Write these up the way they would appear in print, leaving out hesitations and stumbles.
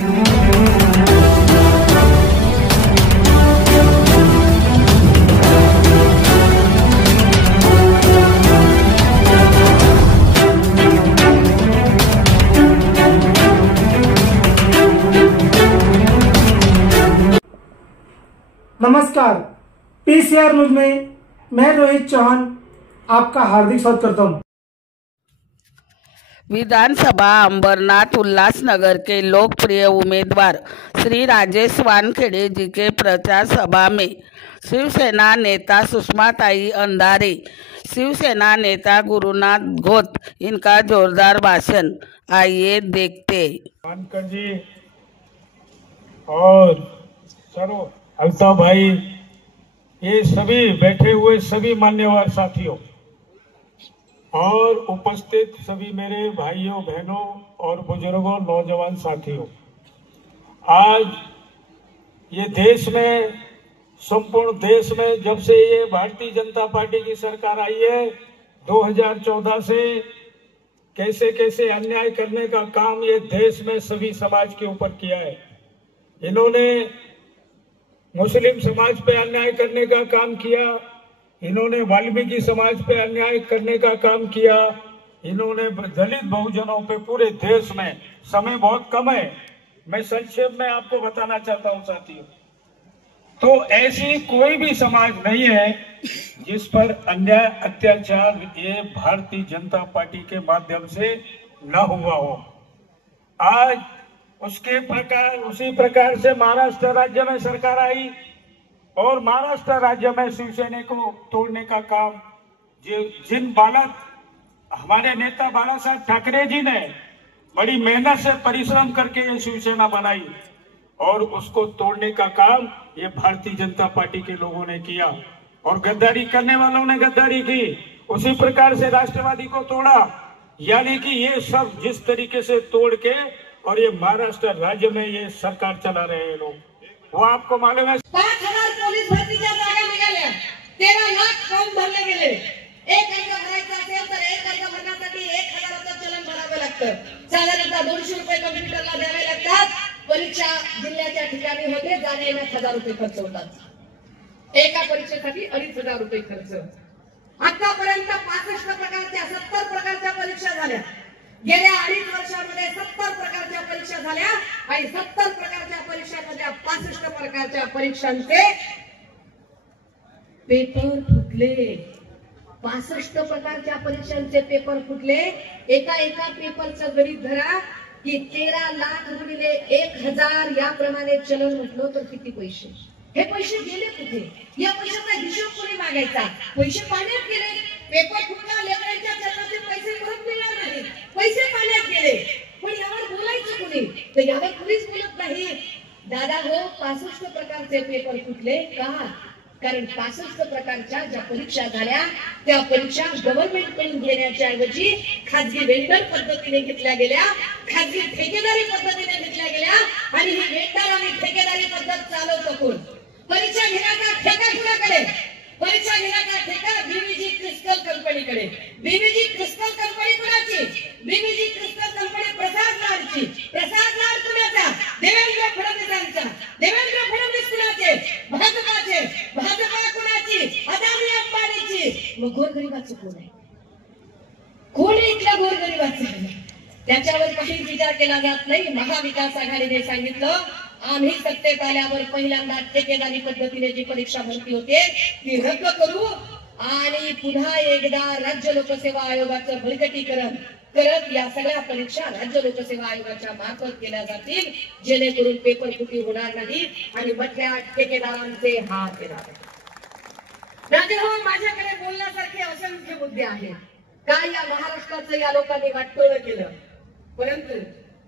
नमस्कार, PCR news में मैं रोहित चौहान आपका हार्दिक स्वागत करता हूं। विधानसभा अंबरनाथ उल्लासनगर के लोकप्रिय उम्मीदवार श्री राजेश वानखेड़े जी के प्रचार सभा में शिवसेना नेता सुषमाताई अंधारे, शिवसेना नेता गुरुनाथ घोत इनका जोरदार भाषण। आइए देखते। वानखेड़े जी और सरो अल्ताफ भाई, ये सभी बैठे हुए सभी मान्यवर साथियों और उपस्थित सभी मेरे भाइयों बहनों और बुजुर्गों नौजवान साथियों, आज ये देश में, संपूर्ण देश में जब से ये भारतीय जनता पार्टी की सरकार आई है 2014 से कैसे कैसे अन्याय करने का काम ये देश में सभी समाज के ऊपर किया है। इन्होंने मुस्लिम समाज पे अन्याय करने का काम किया, इन्होंने वाल्मीकि समाज पे अन्याय करने का काम किया, इन्होंने दलित बहुजनों पे पूरे देश में, समय बहुत कम है, मैं संक्षेप में आपको बताना चाहता हूं साथियों। तो ऐसी कोई भी समाज नहीं है जिस पर अन्याय अत्याचार ये भारतीय जनता पार्टी के माध्यम से न हुआ हो। आज उसी प्रकार से महाराष्ट्र राज्य में सरकार आई और महाराष्ट्र राज्य में शिवसेना को तोड़ने का काम जिन हमारे नेता बाला साहब ठाकरे जी ने बड़ी मेहनत से परिश्रम करके ये शिवसेना बनाई और उसको तोड़ने का काम ये भारतीय जनता पार्टी के लोगों ने किया और गद्दारी करने वालों ने गद्दारी की। उसी प्रकार से राष्ट्रवादी को तोड़ा, यानी कि ये सब जिस तरीके से तोड़ के और ये महाराष्ट्र राज्य में ये सरकार चला रहे हैं लोग, वो आपको मालूम है। 5,000 पोलीस भरतीच्या जागा निघाल्या, 13 लाख फॉर्म भरले गेले। एक अर्ज भरायचा असेल तर एक अर्ज भरण्यासाठी 1,000चं चलन भरावे लागतं। साधारणतः 200 रुपये कम्प्युटरला द्यावे लागतात। परीक्षा जिल्ह्याच्या ठिकाणी होते, जाणे येण्यास 1,000 रुपये खर्च होतात। एका परीक्षेसाठी 2,500 रुपये खर्च। आतापर्यंत 65 प्रकारच्या 70 प्रकारच्या परीक्षा झाल्या। गेल्या 2.5 वर्षामध्ये 70 प्रकारच्या परीक्षा झाल्या आणि 70 प्रकारच्या परीक्षांमध्ये 65 प्रकारच्या परीक्षांचे पेपर फुटले। 65 प्रकारच्या परीक्षांचे पेपर फुटले। एका पेपरचं गणित धरा की 13 लाख गुणिले 1,000 याप्रमाणे चलन म्हटलं तर किती पैसे? हे पैसे गेले कुठे? या पैशाचा हिशोब कोणी मागायचा? पैसे पाण्यात गेले। पेपर फुटला, लेकरांच्या चलनाचे पैसे परत मिळणार नाही, पैसे पाण्यात गेले। पण यावर बोलायचं कोणी? तर यावर कुणीच बोलत नाही। दादा हो, 65 प्रकारचे पेपर फुटले का? कारण 65 प्रकारच्या ज्या परीक्षा झाल्या त्या परीक्षा गव्हर्नमेंट कडून घेण्याच्या ऐवजी खाजगी वेंडर पद्धतीने घेतल्या गेल्या, खाजगी ठेकेदारी पद्धतीने घेतल्या गेल्या आणि ही वेंडर आणि ठेकेदारी पद्धत चालवतं कोण? परीक्षा घेण्याचा ठेका कुणाकडे? परीक्षा घेण्याचा ठेका बीवीजी क्रिस्टल कंपनीकडे। बीवीजी क्रिस्टल कंपनी कुणाची? बीवीजी क्रिस्टल कंपनी प्रसाद लाडची। प्रसाद लाड कुणाचा? देवेंद्र फडणवीसांचा। देवेंद्र फडणवीस कुणाचे? भाजपाचे। भाजपा कुणाची? अदानी अंबानीची। मग गोरगरिबाचं कोण आहे? कोण आहे इथल्या गोरगरिबाचं? त्याच्यावर काही विचार केला जात नाही। महाविकास आघाडीने सांगितलं आम्ही सत्तेत आल्यावर पहिल्यांदा ठेकेदारी पद्धतीने जी परीक्षा भरती होते ती रद्द करू आणि पुन्हा एकदा राज्य लोकसेवा आयोगाचं बळकटीकरण करत या सगळ्या परीक्षा राज्य लोकसेवा आयोगाच्या मार्फत केल्या जातील, जेणेकरून पेपर फुटी होणार नाही आणि मधल्या ठेकेदारांचे हात येणार। राजेहो, माझ्याकडे बोलण्यासारखे असंख्य मुद्दे आहेत। काय या महाराष्ट्राचं या लोकांनी वाटोळं केलं, परंतु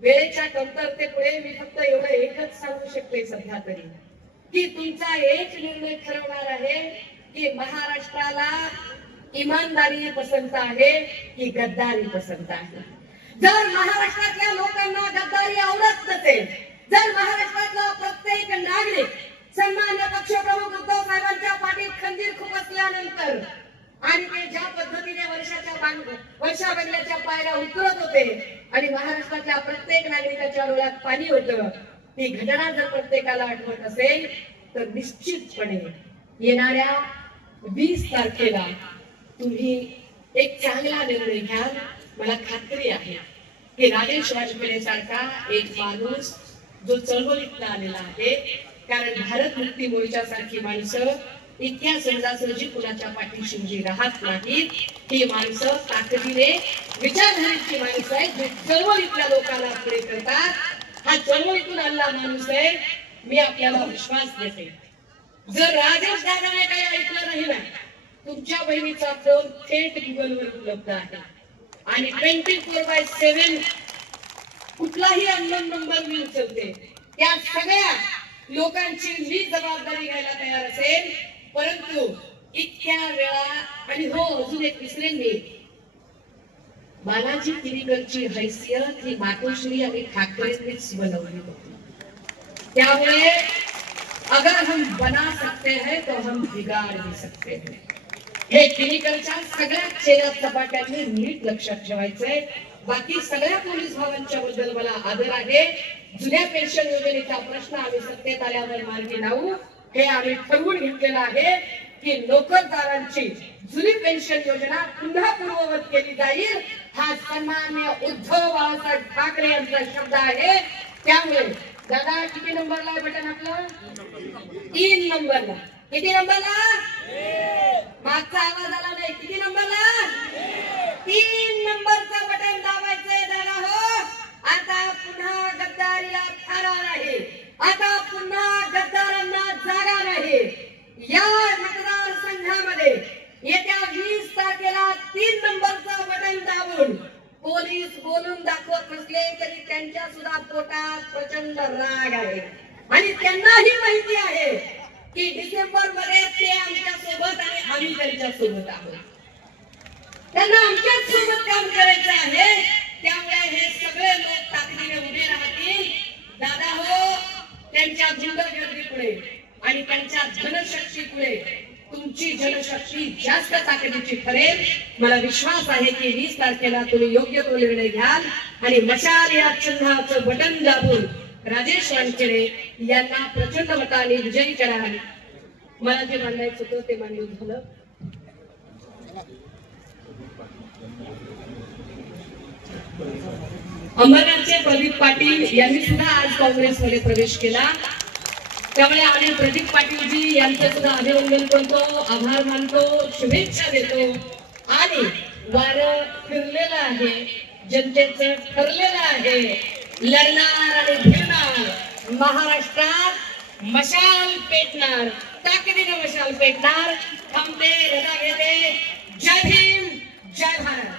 वेळेच्या कमतरतेमुळे मी फक्त एवढं एकच सांगू शकते सध्या तरी की तुमचा एक निर्णय ठरवणार आहे की महाराष्ट्राला इमानदारी पसंत आहे की गद्दारी पसंत आहे। जर महाराष्ट्रातल्या लोकांना गद्दारी आवडत नसेल, जर महाराष्ट्रातला प्रत्येक नागरिक सन्मान्य पक्षप्रमुख उद्धव साहेबांच्या पाठीत खंजीर खुपसल्यानंतर आणि ते ज्या पद्धतीने वर्षा बंगल्याच्या पायऱ्या उतरत होते आणि महाराष्ट्रातल्या प्रत्येक नागरिकाच्या डोळ्यात पाणी होतं, ती घटना जर प्रत्येकाला आठवत असेल तर निश्चितपणे येणाऱ्या 20 तारखेला तुम्ही एक चांगला निर्णय घ्याल. मला खात्री आहे की राजेश वानखेडे सारखा एक माणूस जो चळवळीत आलेला आहे, कारण भारत मुक्ती मोर्चासारखी माणसं इतक्या सहजासहजी कुणाच्या पाठीशी उभी राहत नाहीत. ही माणसं ताकदीने विचारधारेची माणसं आहेत, जे चळवळीतल्या लोकांना पुढे करतात. हा चळवळीतून आलेला माणूस आहे. मी आपल्याला विश्वास देते, जर राजेश दादाने काही ऐकलं नाही ना, तुमच्या बहिणीचा फोन थेट गुगलवर उपलब्ध आहे आणि 24/7 कुठलाही अननोन नंबर मी उचलते. त्या सगळ्या लोकांची मी जबाबदारी घ्यायला तयार असेल. परंतु इतक्या वेळा आणि हो, अजून एक विसरेन मी, बालाजी किरीकरची हैसियत ही मातोश्री आणि ठाकरेंनीच बनवली होती. त्यामुळे अगर हम बना सकते हैं तो हम बिगाड़ भी सकते हैं. हे किरीकरच्या सगळ्या चेहऱ्या सपाट्याने नीट लक्षात ठेवायचंय. बाकी सगळ्या पोलीस भावांच्या बद्दल मला आदर आहे. जुन्या पेन्शन योजनेचा प्रश्न आम्ही सत्तेत आल्यावर मार्गी लावू. हे आम्ही ठरवून घेतलेलं आहे की नोकरदारांची जुनी पेन्शन योजना पुन्हा पूर्ववत केली जाईल. हा सन्माननीय उद्धव बाळासाहेब ठाकरे यांचा शब्द आहे. त्यामुळे दादा किती नंबरला आहे बटन आपलं? 3 नंबरला. किती नंबरला? मागचा आवाज आला नाही. किती नंबरला? 3 नंबरचं बटन दाबायचंय दादा हो. आता पुन्हा गद्दारीला थारा नाही, आता पुन्हा गद्दारांना जागा नाही. या मतदारसंघामध्ये येत्या 20 तारखेला 3 नंबरचं बटन दाबून पोलीस बोलून दाखवत नसले तरी त्यांच्या सुद्धा पोटात प्रचंड राग आहे आणि त्यांनाही माहिती आहे की डिसेंबर मध्ये ते आमच्या सोबत आणि आम्ही त्यांच्या सोबत आहोत. त्यांना आमच्याच सोबत काम करायचं आहे. त्यामुळे हे सगळे लोक ताकदीने उभे राहतील. दादा हो, त्यांच्या गुंडगिरीपुढे आणि त्यांच्या जनशक्तीपुढे तुमची जनशक्ती जास्त ताकदीची ठरेल. मला विश्वास आहे की 20 तारखेला तुम्ही योग्य तो निर्णय घ्याल आणि मशाल या चिन्हाचं बटन दाबून राजेश वानखेडे यांना प्रचंड मताने विजयी कराल. मला जे मांडायचं होतं ते मांडून झालं. अंबरनाथचे प्रदीप पाटील यांनी सुद्धा आज काँग्रेसमध्ये प्रवेश केला. त्यामुळे आम्ही प्रदीप पाटीलजी यांचे सुद्धा अभिनंदन करतो, आभार मानतो, शुभेच्छा देतो. आणि वारं फिरलेलं आहे, जनतेचं ठरलेलं आहे. लढणार आणि फिरणार, महाराष्ट्रात मशाल पेटणार, ताकदीने मशाल पेटणार. थांबते, रजा घेते. जय भीम, जय भारत.